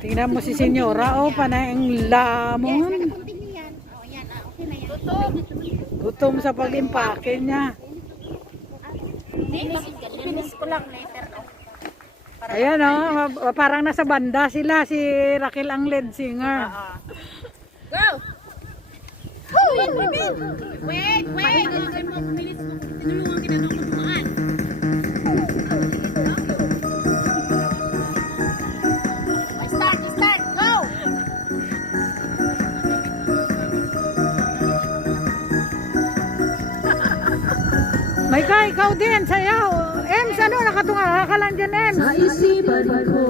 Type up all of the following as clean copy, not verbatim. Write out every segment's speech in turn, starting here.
Tingnan mo si Senyora, oh, panay ang lamon. Gutom sa pag-impake niya. Finish ko lang later. Ayan, oh, parang nasa banda sila, si Raquel ang lead singer. Go! Wait! Tinulungan kita nung kumaan. Start! Go! Maika, ikaw din, sayaw. Ems, ano, nakatunga ka lang dyan, Ems. Sa isipan ko,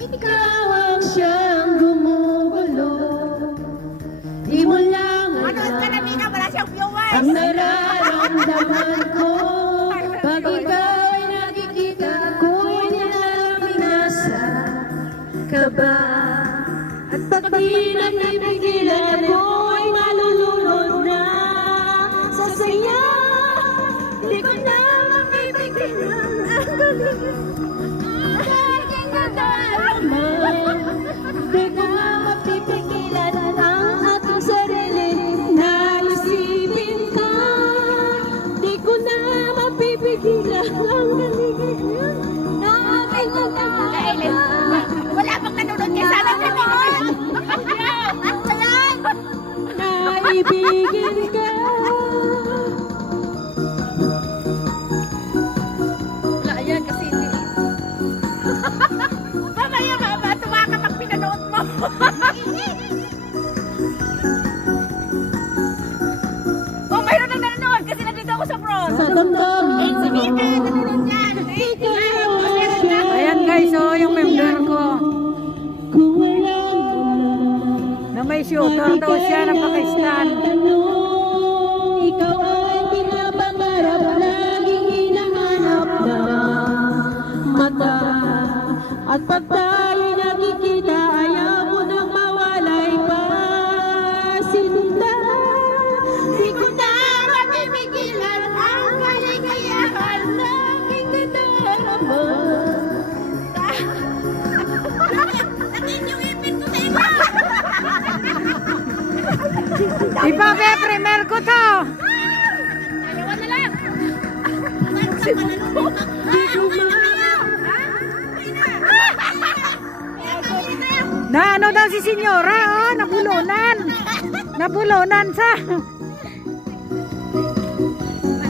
ikaw ang siyang gumugulo. Di mo lang Ano ka na, Mika? Wala siyang viewers! ang nararamdaman ko. Pag ikaw ay nakikita ko'y nalaminasa ka ba? At pag di napipigilan ko'y nalulunod na sa saya. Di ko na mapipigilan ang galing. Aking nadarama. Di ko na mapipigilan ang aking sarili na isipin ka. Di ko na mapipigilan ang galing na aking nadarama. Wala pang nanonood kay Sana Pinoy! Naibigin ka. Wala yan kasi hindi. Mamaya tuwa ka pag pinanood mo. Oh, mayroon nang nanonood kasi nandito ako sa front. Sa damdamin Eh, si Mika, nanonood yan. Ayan guys, oh, yung member ko. kung walang Na may shooter daw siya ng Pakistan. ikaw ay pinapangarap, laging hinahanap ng mata. At pag tayo'y nakikita, ayaw mo nang mawalay pa. Sinta, di ko na mapipigilan ang kaligayahan na aking nadarama. Nakit yung ipin ko sa iba. Iba, be, premier ko to. Ayawan na lang. Si Manonood. Na ano daw si Senyora, oh, nabulunan. Nabulunan sa.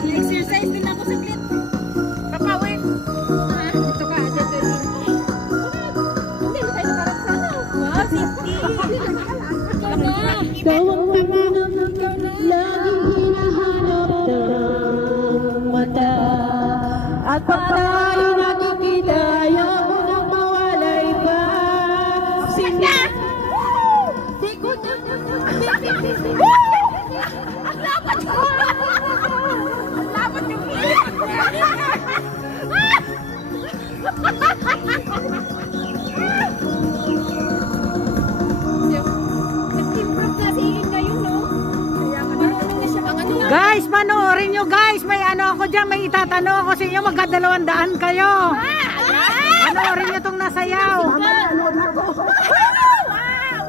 Exercise din ako saglit. Papawin. Dito ka, dito. Hindi na tayo nakarap sa ano. Wow, Cindy. Ikaw ang unang laging hinahanap ng mata. At pag tayo'y nakikita, ayaw mo nang mawalay pa. Sinta, di ko na Ang lapat ko. Ang lapat yung nag-improve na si Iin ngayon, no? Marunong na siya mga ano. Guys, panoorin nyo guys. May ano ako dyan, may itatanong ako sa inyo. Magka 200 kayo. Panoorin nyo tong nasayaw. Wow!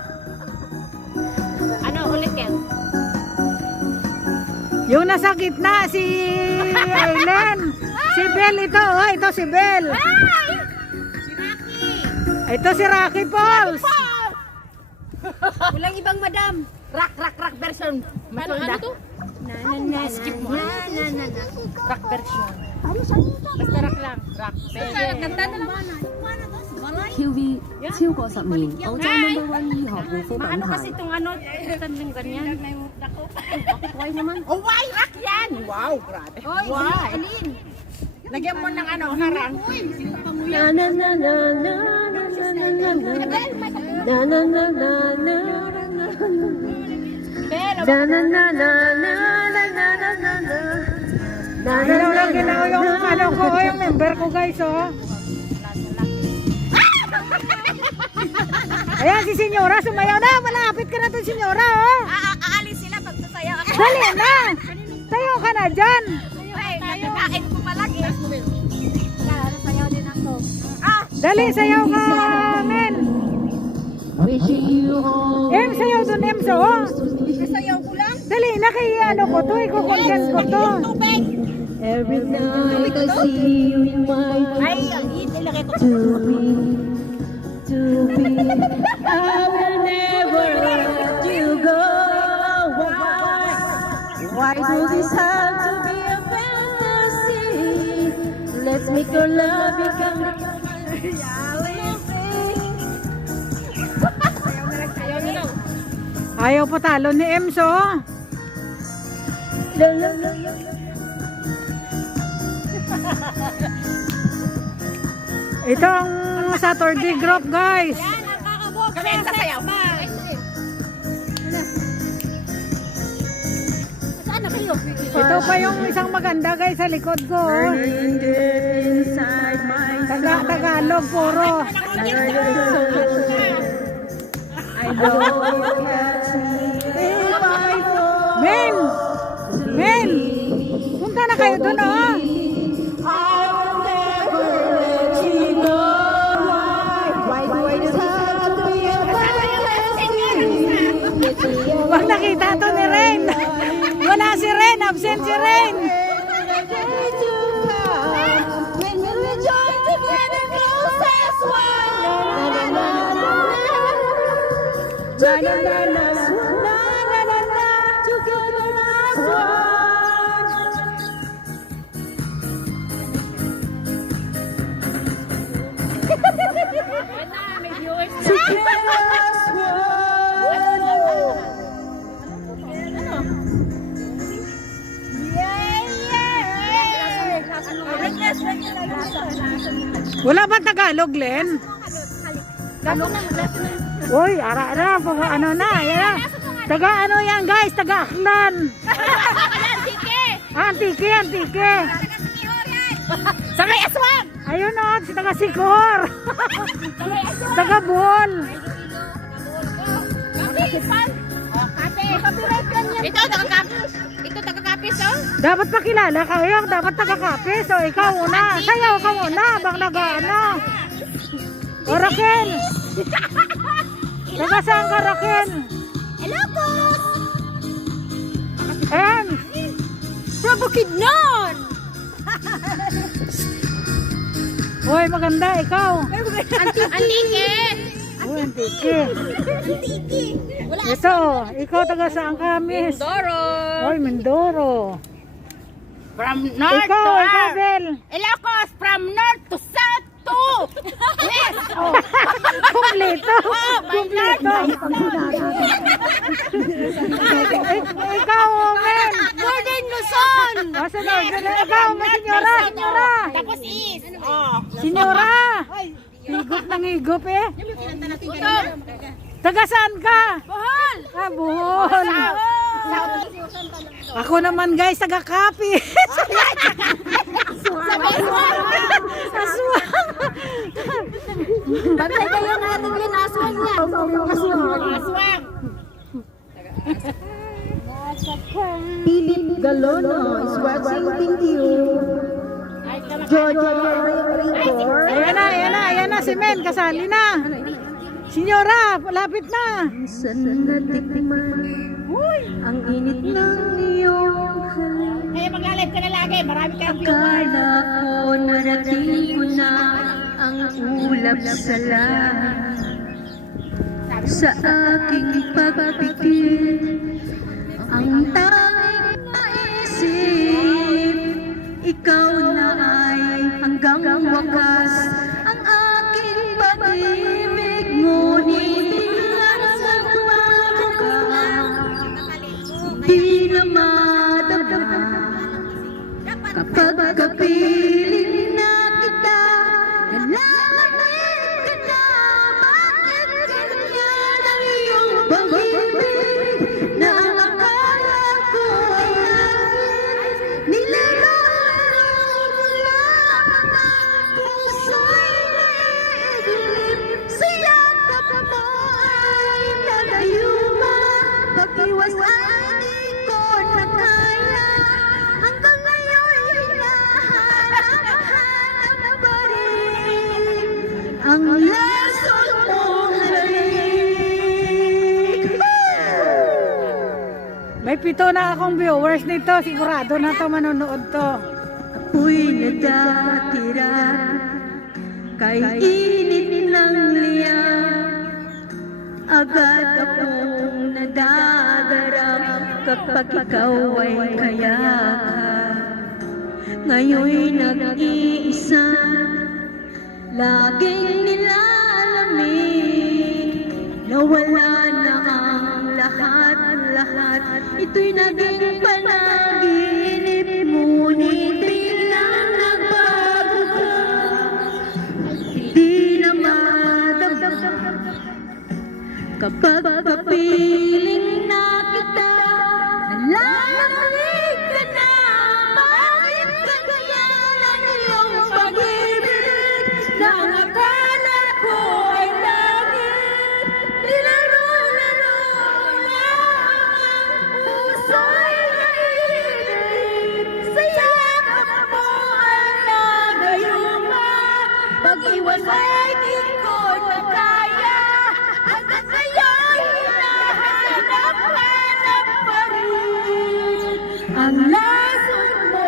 Ano, ulit yan? Yung nasa gitna, si Aileen. Si Bel ito, oh, ito si Bel. Si Rocky! Ito si Rocky Falls. Walang ibang madam. Rock version. Ano to? Skip mo. Rock version. Basta rock lang. Rock. Ganda na naman. QV 超過10年，澳洲 No.1 醫學護膚品 Ano kasi 牌。 itong ano, tandang ganyan. Bakit naman? Oh, why? Rock yan! Wow, grabe. Why? Alin? Lagyan mo ng ano, harang. na na na na na na na na na na na na na na Pero, na na na na na na na na na na. Ginaw lang ginaw yung ano ko, oh, yung member ko guys, oh. Ayan si Senyora, sumayaw na. Malapit ka na to, Senyora, oh. aalis sila pag sasayaw ako. Dali na. Tayo ka na dyan. Ay, nakakain ko palagi. Sayaw din ako. Dali, sayaw ka, men. wishing you all. Em, sayaw dun, Em, so. Sayaw ko lang. Dali, ano ko to, ikukontent ko to. Every night I see you in my dreams. To be, I will never let you go. Why do this have to be a fantasy? Let's make our love become the Ayaw patalo ni Emso. Ito ang Saturday group, guys. Kami ang sasayaw. Saan na kayo? Ito pa yung isang maganda, guys, sa likod ko. Tagalog puro. Men! Men! Punta na kayo dun, oh. Wag nakita to ni Ren. Wala si Ren, absent si Ren. May viewers na. Wala ba Tagalog, Len? Uy, ara-ara, ano na, yan. Taga ano yan, guys, taga Aklan. Antike. Sa may aswang! Ayun o, si taga Sikor. Taga Buhol. Ito, taga-kapis. Ito, taga-kapis, oh. Dapat pakilala kayo, dapat taga-kapis. So, ikaw una. Sayaw ka muna, bang nag-ano. O, Raquel. Taga saan ka, Raquel? Hello po! Em. Sa Bukidnon! Uy, maganda, ikaw. Antike! Uy, antike. Ito, ikaw taga saan ka, miss? Doro! Uy, Mindoro. From north Ikaw, to ikaw, south. Bel. Ilocos, from north to south to west. Kumpleto. Kumpleto. Ikaw, men. Northern Luzon. O, sunod. Ikaw, senyora. Tapos east. Oh. Senyora. Higop ng higop eh. Taga saan ka? Bohol. Ah, Bohol. Ako naman, guys, taga Kapi. Aswang. Bantay kayo natin yung aswang niya. Aswang. Philip Galono is watching video. Georgia Rigor. Ayan na, si Men, kasali na. Senyora, lapit na. Minsan natikman ang init ng iyong halik. Kaya mag-live ka na lagi. Marami kang viewers. Akala ko narating ko na ang ulap sa lahat. Sa aking pagpikir, ang tanging naisip, ikaw na ay hanggang wakas ang aking pag-ibig. Ngunit biglang sa mukha, di na madama kapag kapiling na kita. Nalaman ka na bakit ganyan ang iyong pag-ibig na ang akala ko ay akin. Nilalaro mo lang ang puso'y naiiglim. Sa yakap mo ay nagayuma, pag-iwas ay di ko na kaya. Hanggang ngayon hinahanap pito na akong viewers nito. Sigurado na to manonood to. Ako'y nadatira kay init ng liyak. Agad akong nadadarap kapag ikaw ay kayakan. Ngayon'y nag-iisa, laging nilalamig. Nawala na ang lahat-lahat, ito'y naging panaginip. Ngunit biglang nagbago ka, hindi na madamdam. Kapag papiling na kita, nalalamig ka na. Bakit ka kaya ng iyong pag-ibig na ang akala ko ay langit? Nilaro-laro lang ang puso'y naiinip. Sa yakap mo ay nagayuma, pag-iwalay di ko na kaya. Hanggang ngayon hinahanap-hanap pa rin ang lason mo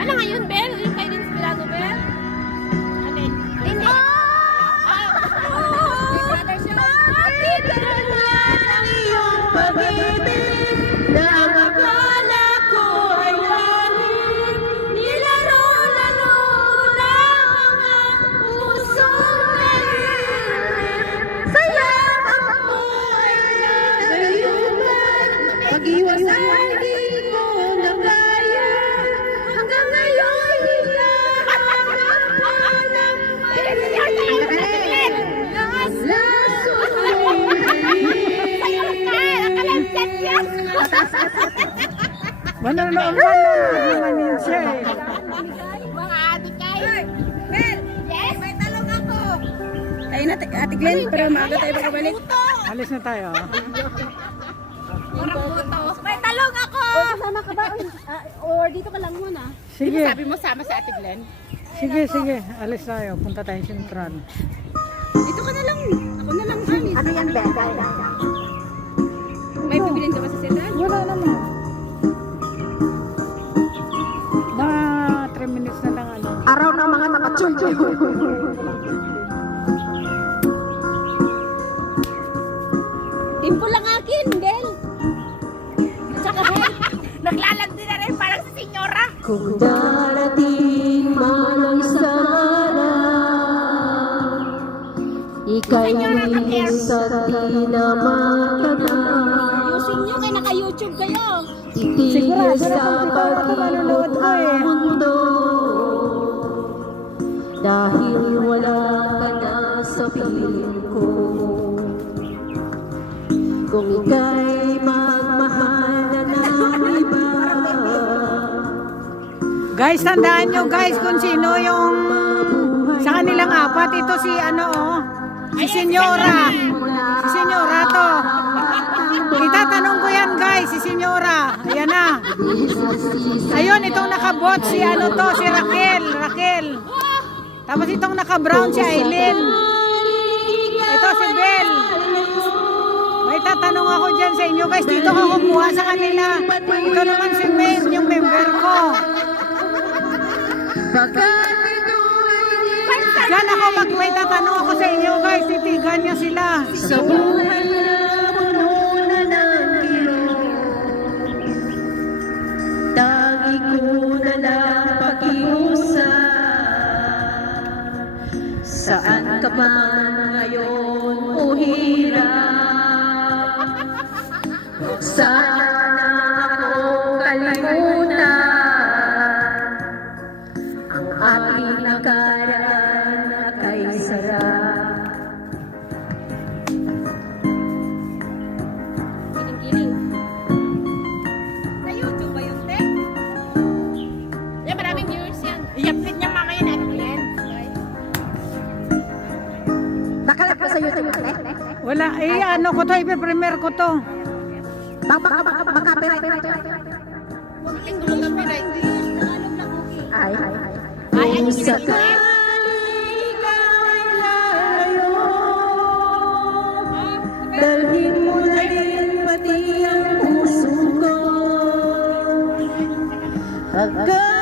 Ano ngayon, Bel? Yung kay Inspirado, Bel? Ano yun? Hindi. Bakit ang iyong pag-ibig na ang akala ko ay langit? Nilaro-laro lang ang pusong naiinip. Sa yakap mo ay nagayuman, pag-iwasan di ko na kaya. Hanggang ngayon hinahanap-hanap ang lason mo. Manonood naman yun siya eh. Mga adik kayo. Bel! Yes? May talong ako. Ayun na, Ate Glenn, pero maaga tayo pagkabalik. Alis na tayo. May talong ako! Kasama ka ba? Or dito ka lang muna? Sige, Sabi mo sama sa Ate Glenn? sige. Alis tayo. Punta tayo sentral. Dito ka na lang. Ako na lang. Ano yan, Ben? May bibilin ka ba sa Central? Wala naman. Mga 3 minutes na lang ano. Araw ng mga nakachul-chul. Timpo lang akin, Del. Tsaka naglalandi na rin parang si Senyora. Kung darating man ang isang araw, ika'y sa di na matagal. Ayusin nyo, kaya naka-YouTube kayo. Itigil sa pag-ikot ang mundo, dahil wala ka na sa piling ko. Kung ika'y magmahal na ng iba, Guys, tandaan nyo guys kung sino yung sa kanilang apat. Ito si ano oh. Si Senyora. Si Senyora to. Itatanong ko yan guys, si Senyora. Ayan na. Ayun, itong nakabot si ano to, si Raquel. Tapos itong naka-brown si Aileen. Ito si Bel. May tatanong ako dyan sa inyo guys. Dito ko kukuha sa kanila. Ito naman si Maine, yung member ko. Diyan ako may tatanong ako sa inyo guys. Titigan nyo sila. sa buhay na puno na ng ilong, tangi ko na lang pakiusap. Saan ka man ngayon o hirap, sana ako kalimutan ang aking nakaraan na kay sarap. Sa YouTube ba yun, te? Yeah, maraming viewers yan. I-update niya mamaya na Ate Glenn. Nakalap ka sa YouTube, ate? Wala, ano ko to, ipe-premiere ko to. Baka Bakit tulong na pinay? Ay. Ay, ano Kung yung sakali ikaw ay lalayo, A girl